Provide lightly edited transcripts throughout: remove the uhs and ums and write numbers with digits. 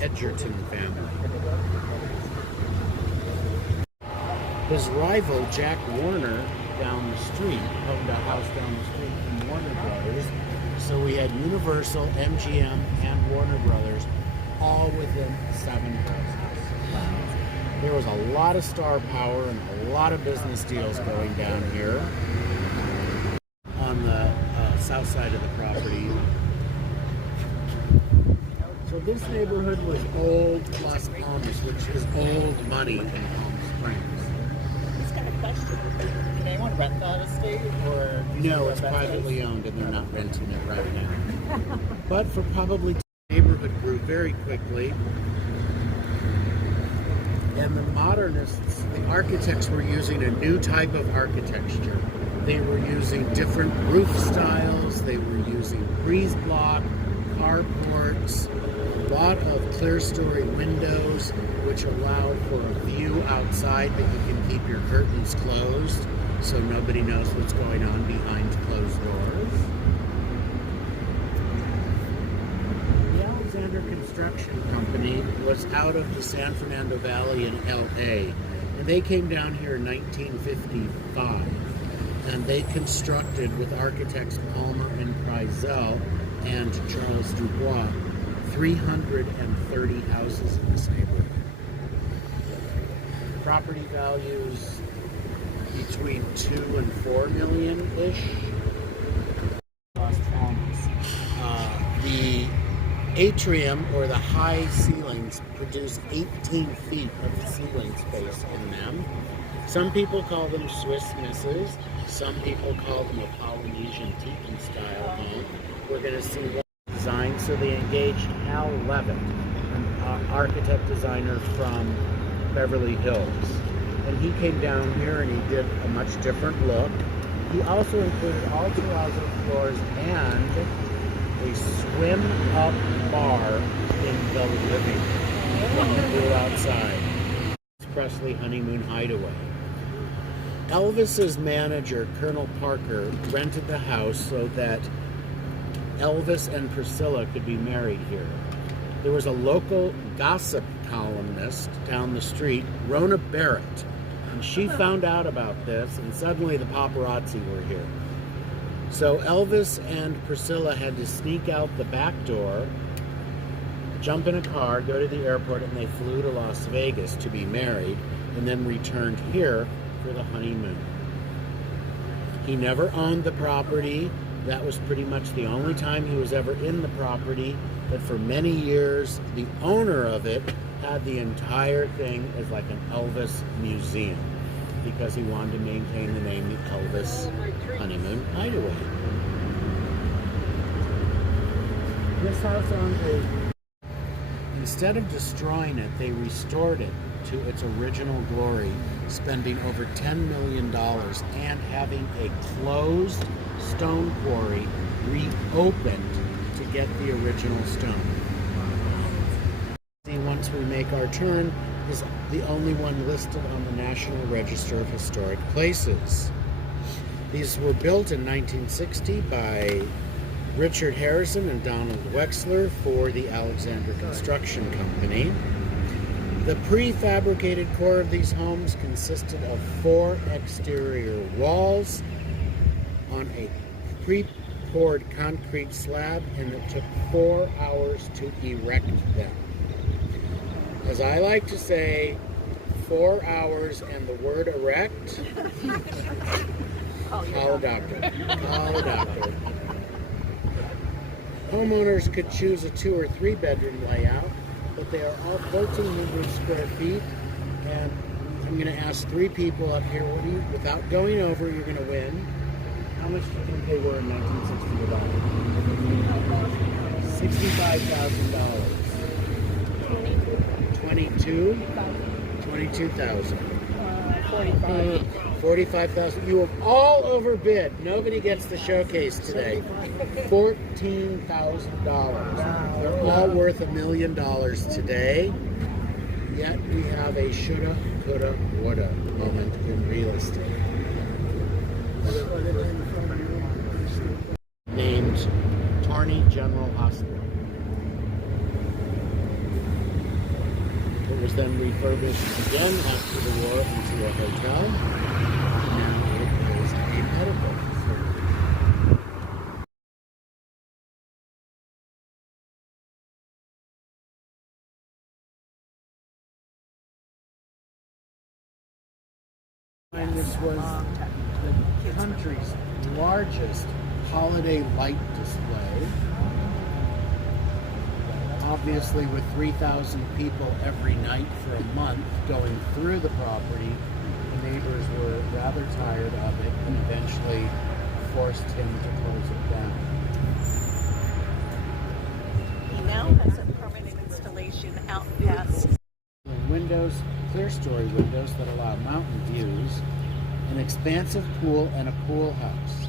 Edgerton family. His rival, Jack Warner, down the street, owned a house down the street from Warner Brothers. So we had Universal, MGM, and Warner Brothers all within 7 houses. There was a lot of star power and a lot of business deals going down here on the south side of the property. So this neighborhood was old Las Palmas, which is old money in Palm Springs. Just got a question. Can anyone rent that estate? Or no, it's privately owned and they're not renting it right now. But for probably the neighborhood grew very quickly. And the modernists, the architects were using a new type of architecture. They were using different roof styles. They were using breeze block, carports, a lot of clear-story windows, which allowed for a view outside that you can keep your curtains closed so nobody knows what's going on behind closed doors. The Alexander Construction Company was out of the San Fernando Valley in LA, and they came down here in 1955, and they constructed with architects Palmer and Preisel and Charles Dubois 330 houses in this neighborhood. Property values between 2 and 4 million-ish. The atrium, or the high ceilings, produce 18 feet of ceiling space in them. Some people call them Swiss misses. Some people call them a Polynesian Teton style home. We're going to see one design. So they engaged Hal Levitt, an architect designer from Beverly Hills. And he came down here and he did a much different look. He also included all terrazzo floors and a swim-up bar in the living room when you go outside. Presley Honeymoon Hideaway. Elvis's manager, Colonel Parker, rented the house so that Elvis and Priscilla could be married here. There was a local gossip columnist down the street, Rona Barrett, and she found out about this, and suddenly the paparazzi were here. So Elvis and Priscilla had to sneak out the back door, jump in a car, go to the airport, and they flew to Las Vegas to be married, and then returned here for the honeymoon. He never owned the property. That was pretty much the only time he was ever in the property, but for many years, the owner of it had the entire thing as like an Elvis museum because he wanted to maintain the name the Elvis Honeymoon Hideaway. This house on instead of destroying it, they restored it to its original glory, spending over $10 million and having a closed stone quarry reopened to get the original stone. Once we make our turn, is the only one listed on the National Register of Historic Places. These were built in 1960 by Richard Harrison and Donald Wexler for the Alexander Construction Company. The prefabricated core of these homes consisted of 4 exterior walls on a pre-poured concrete slab, and it took 4 hours to erect them. As I like to say, 4 hours and the word erect. Call a doctor. Call a doctor. Homeowners could choose a 2 or 3 bedroom layout, but they are all 1,300 square feet, and I'm going to ask 3 people up here, what do you, without going over, you're going to win. How much do you think they were in 1960? $65,000. 22,000. 45,000. You have all overbid. Nobody gets the showcase today. $14,000. They're all worth $1 million today. Yet we have a shoulda, coulda, woulda moment in real estate. Named Torney General Hospital. It was then refurbished again after the war into a hotel. Now it is a medical facility. And this was the country's largest holiday light display. Obviously, with 3,000 people every night for a month going through the property, the neighbors were rather tired of it and eventually forced him to close it down. He now has a permanent installation out past. Windows, clear-story windows that allow mountain views, an expansive pool, and a pool house.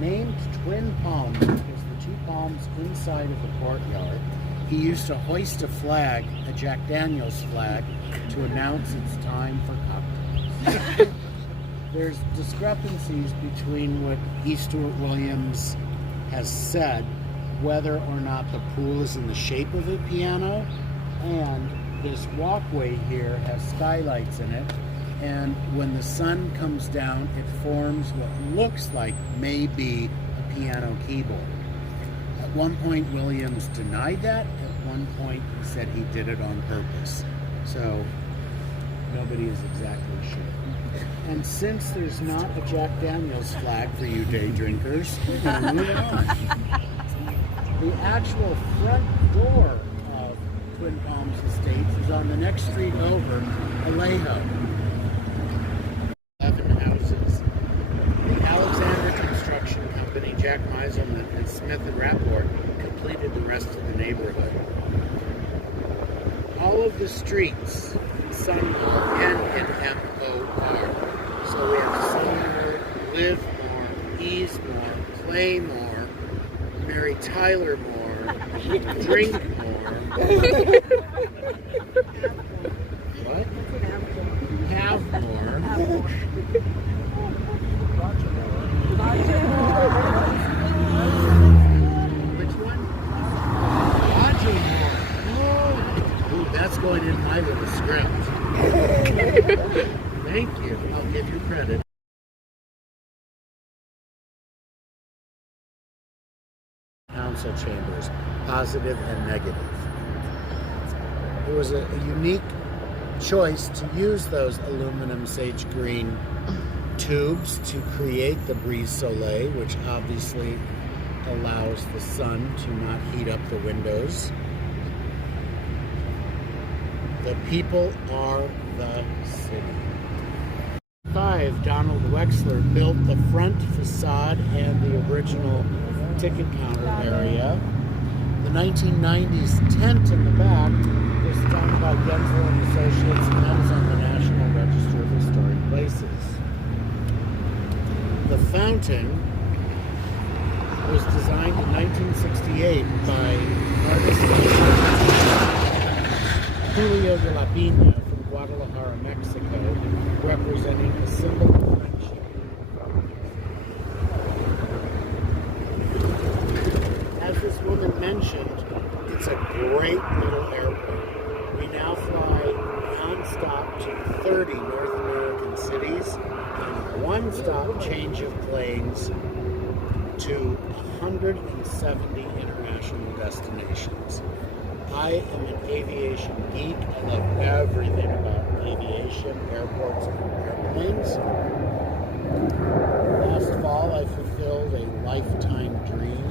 Named Twin Palms because the two palms inside of the courtyard, he used to hoist a flag, a Jack Daniels flag, to announce it's time for cocktails. There's discrepancies between what E. Stewart Williams has said, whether or not the pool is in the shape of a piano, and this walkway here has skylights in it, and when the sun comes down, it forms what looks like maybe a piano keyboard. At one point, Williams denied that. At one point, he said he did it on purpose. So, nobody is exactly sure. And since there's not a Jack Daniels flag for you day drinkers, we're going to move on. The actual front door of Twin Palms Estates is on the next street over, Alejo. 11 houses. The Alexander Construction Company, Jack Meiselman, and Smith and Rapport completed the rest of the neighborhood. All of the streets in Sunwell end in M-O-R. So we have Sumner, Live More, Ease More, Play More, Mary Tyler More, Drink More. What? Have more. Which one? Roger Moore. Ooh, that's going in my little script. Thank you. I'll give you credit. Council chambers, positive and negative. It was a unique choice to use those aluminum sage green tubes to create the brise soleil, which obviously allows the sun to not heat up the windows. The people are the city. Donald Wexler built the front facade and the original ticket counter area. The 1990s tent in the back was done by Gensler and Associates, and that is on the National Register of Historic Places. The fountain was designed in 1968 by artist Julio de la Pina from Guadalajara, Mexico, representing a symbol of friendship. As this woman mentioned, it's a great little airport. We now fly non-stop to 30 North American cities and one-stop change of planes to 170 international destinations. I am an aviation geek. I love everything about aviation, airports, and airplanes. Last fall, I fulfilled a lifetime dream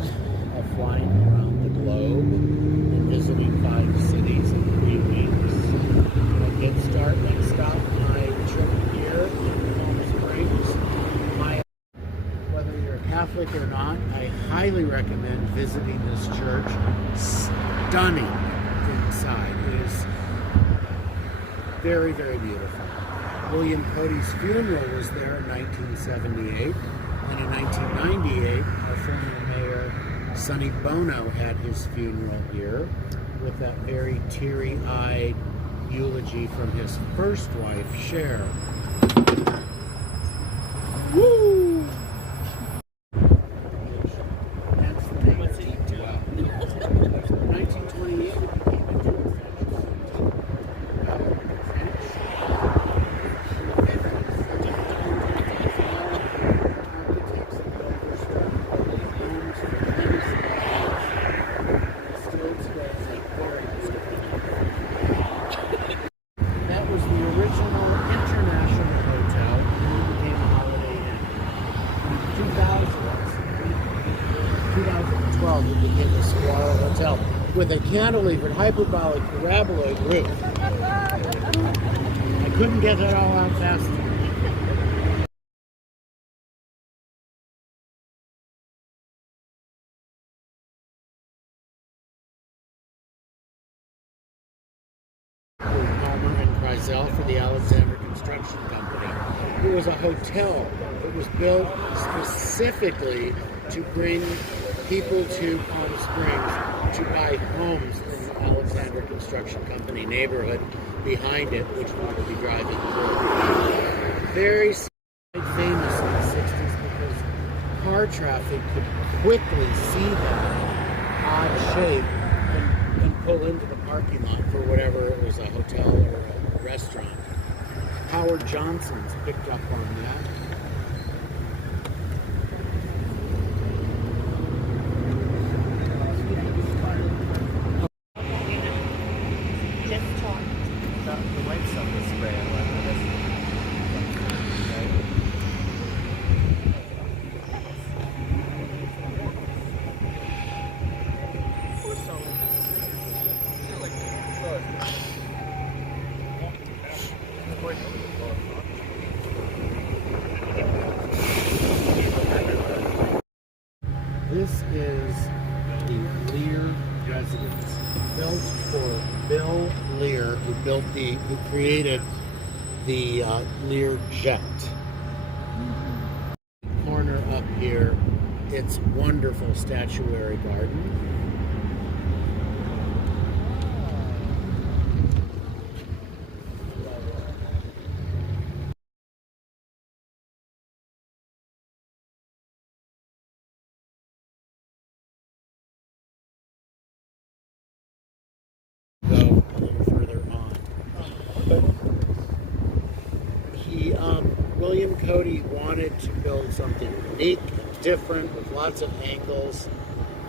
of flying around the globe and visiting 5 cities in 3 weeks. I did start and stop my trip here in Palm Springs. Whether you're Catholic or not, I highly recommend visiting this church. Stunning inside. It is very, very beautiful. William Cody's funeral was there in 1978, and in 1998, our former mayor, Sonny Bono, had his funeral here with that very teary-eyed eulogy from his first wife, Cher. Woo! That's the name of Deep Well. 1928, it became a Jewish in the Saguaro Hotel with a cantilevered hyperbolic paraboloid roof. I couldn't get that all out fast enough. Palmer and Kreisel for the Alexander Construction Company. It was a hotel that was built specifically to bring people to Palm Springs to buy homes in the Alexander Construction Company neighborhood behind it, which we will be driving through. Very famous in the 60s because car traffic could quickly see that odd shape and pull into the parking lot for whatever it was, a hotel or a restaurant. Howard Johnson's picked up on that. Just talk. The white stuff is spray. This is the Lear residence, built for Bill Lear, who created the Lear jet. Corner up here, it's wonderful statuary garden. Go a little further on. William Cody wanted to build something unique and different with lots of angles.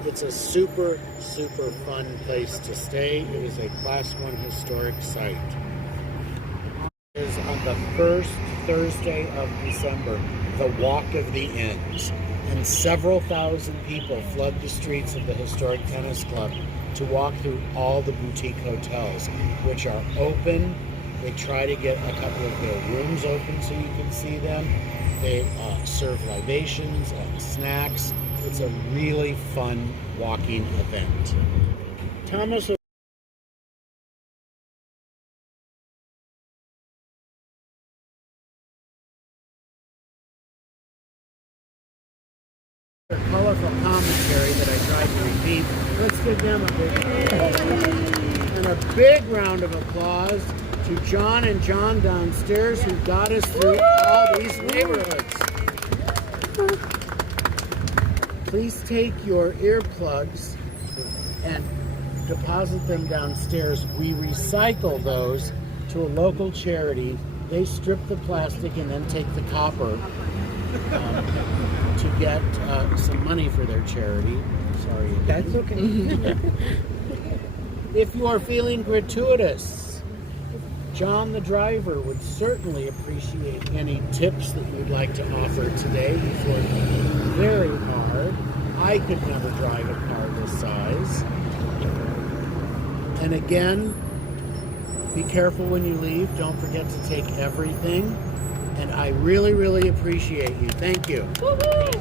It's a super, super fun place to stay. It is a Class 1 historic site. It is on the first Thursday of December, the Walk of the Inns, and several thousand people flood the streets of the historic tennis club to walk through all the boutique hotels, which are open. They try to get a couple of their rooms open so you can see them. They serve libations and snacks. It's a really fun walking event. Thomas colorful commentary that I tried to repeat. Let's give them a big round. And a big round of applause to John and John downstairs who got us through all these neighborhoods. Please take your earplugs and deposit them downstairs. We recycle those to a local charity. They strip the plastic and then take the copper to get some money for their charity. Sorry. That's okay. If you are feeling gratuitous, John the driver would certainly appreciate any tips that you'd like to offer today. He's working very hard. I could never drive a car this size. And again, be careful when you leave. Don't forget to take everything. And I really, really appreciate you. Thank you. Woo-hoo!